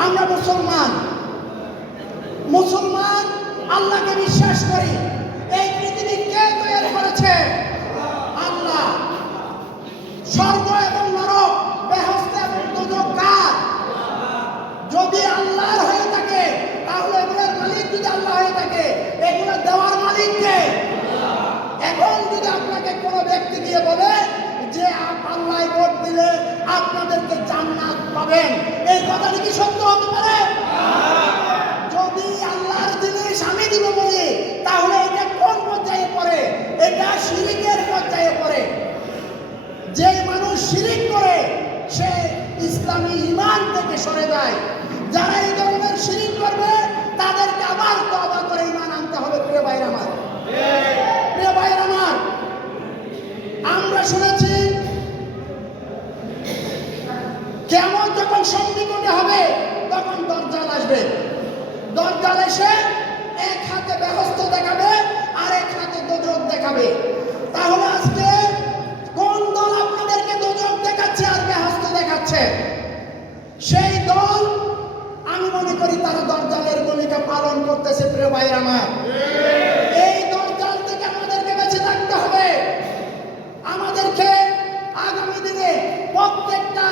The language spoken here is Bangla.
আমরা মুসলমান আল্লাহকে বিশ্বাস করি। এই পৃথিবী কে তৈরি করেছে? আল্লাহ। স্বর্গ এবং নরক, বেহেশত এবং দোজখ কার? যদি আল্লাহর হয়ে থাকে তাহলে এগুলোর মালিক যদি আল্লাহ হয়ে থাকে, এগুলো দেওয়ার মালিক কে? এখন যদি আপনাকে কোনো ব্যক্তি দিয়ে বলে যে আল্লাহ ভোট দিলে আপনাদেরকে জান্নাত পাবেন, এই কথাটি কি সত্য হতে পারে? যদি আল্লাহর জিনিস আমি দিব বলি, তাহলে এটা কোন পর্যায়ে পড়ে? এটা শিরিকের পর্যায়ে পড়ে। যে মানুষ শিরিক করে সে ইসলামী ঈমান থেকে সরে যায়। যারা এই ধরনের শিরিক করবে তাদেরকে আবার তওবা করে ঈমান আনতে হবে। প্রিয় ভাইরা আমার, আমরা শুনেছি কিয়ামত যখন সন্নিকটে হবে তখন দজ্জাল আসবে। দজ্জাল এসে এক হাতে বেহেশত দেখাবে আর এক হাতে দোজখ দেখাবে। তাহলে আজকে কোন দল আপনাদেরকে দোজখ দেখাচ্ছে আর বেহেশত দেখাচ্ছে? সেই দল আমি মনে করি তারা দজ্জালের ভূমিকা পালন করতেছে। প্রিয় ভাইরা আমার, এই দজ্জাল থেকে আমাদেরকে বেঁচে থাকতে হবে। আমাদেরকে আগামী দিনে প্রত্যেকটা